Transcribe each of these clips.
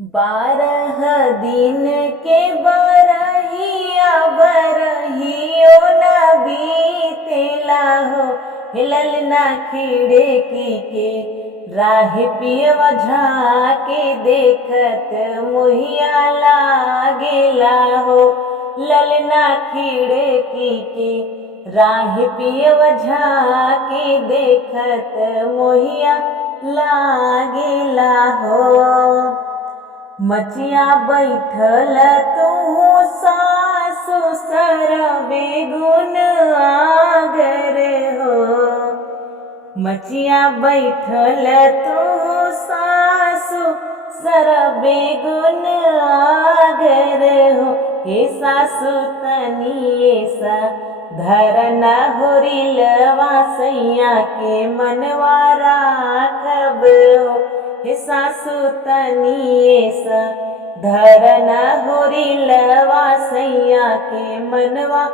बारह दिन के बरहिया बरहियो न बीतेला हो। हिलल ना खिड़की के राह पियवा झाके देखत मोहिया लागेला हो। ललना खिड़की के राह पियवा झाके देखत मोहिया लागेला हो। मचिया बैठल तू सासु सर बेगुन आगर हो। मचिया बैठल तू सासु सर बेगुन आगर हो। हे सासु तनिए सा धरना होरिलवा सैया के मनवा राखब हो। हे सासु तनिए सा धरना होरिलवा सैया के मनवा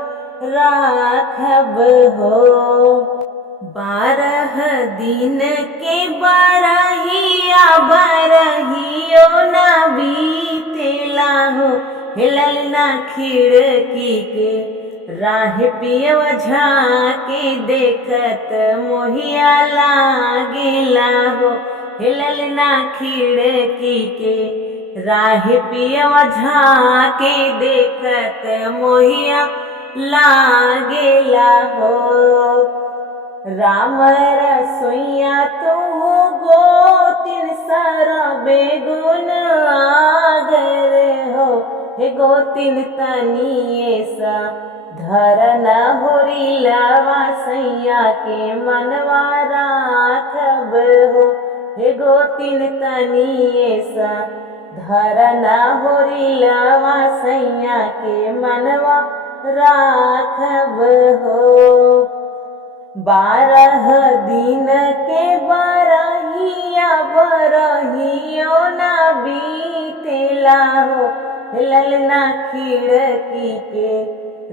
राखब हो। बारह दिन के बरहिया बरहियो न बीतेला हो। हिलल ना खिड़की के राह पियवा झाके देखत मोहिया लागेला हो। हिलल ना खिड़की के राह पियवा झाके देखत मोहिया लागेला हो। राम रसोइया तू गोतिन सर बेगुन आगर हो। हे गोतिन तनिए सा धरना होरिलवा सैया के मनवा राखब हो। हे गोतिन तनिए सा धरना होरिलवा सैया के मनवा राखब हो। बारह दिन के बरहिया बरहियो न बीतेला हो। हिलल ना खिड़की के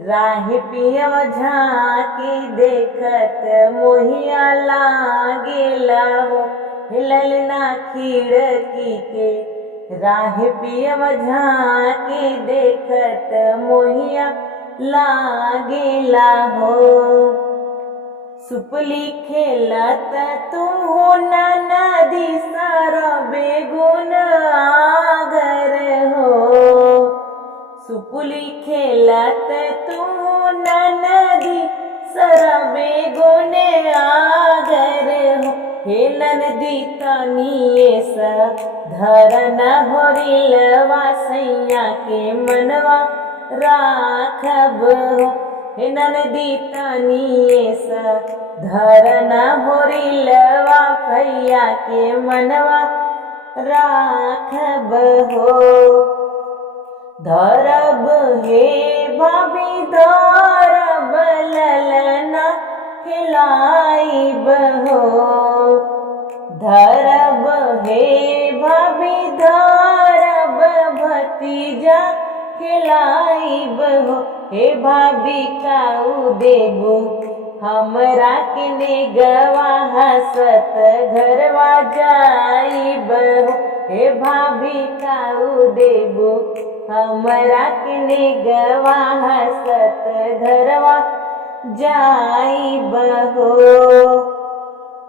राह पियवा झाके देखत मोहिया लागेला हो। हिलल ना खिड़की के राह पियवा झाके देखत मोहिया लागेला हो। सुपली खेलत तू नदी सर बेगुन आगर हो। सुपली खेलत तू नदी सर बेगुन आगर हो। हे ननदी तनिए सा धरना होरिलवा सैया के मनवा राखब हो। हे ननदी तनिए सा धरना होरिलवा भैया के मनवा राखब हो। धरब हे भाभी धरब ललना खिलाइब हो। धरब हे भाभी धरब भतीजा खिलाइब हो। हे भाभी काऊ देबू हमरा के नेगवा हसत घरवा जाइब हो। हे भाभी काऊ देबू हमरा के नेगवा हसत घरवा जाइब हो।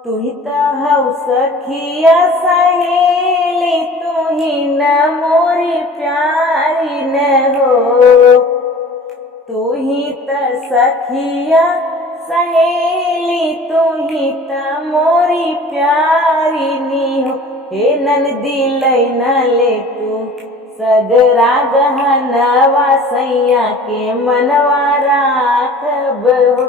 तुही त हऊ सखिया सहेली तुही न मोरी प्यारी न हो। तुही त सखिया सहेली तुही त मोरी प्यारी नी हो। हे ननदी लैना ले तू सगरा गहनवा सैया के मनवा राखब हो।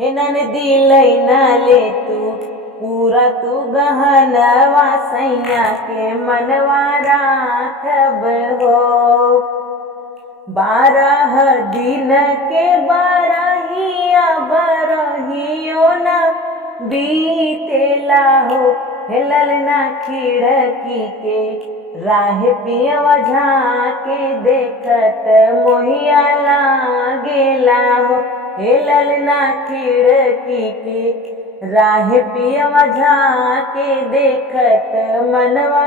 हे ननदी लैना ले तू पूरा तू गहनवा सैया के मनवा राखब हो। बारह दिन के बरहिया बरहियो न बीतेला हो। हिलल ना खिड़की के राह पियवा झाके देखत मोहिया लागेला हो। हिलल ना खिड़की के राह पियवा झाके देखत मनवा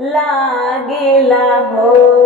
लागेला हो।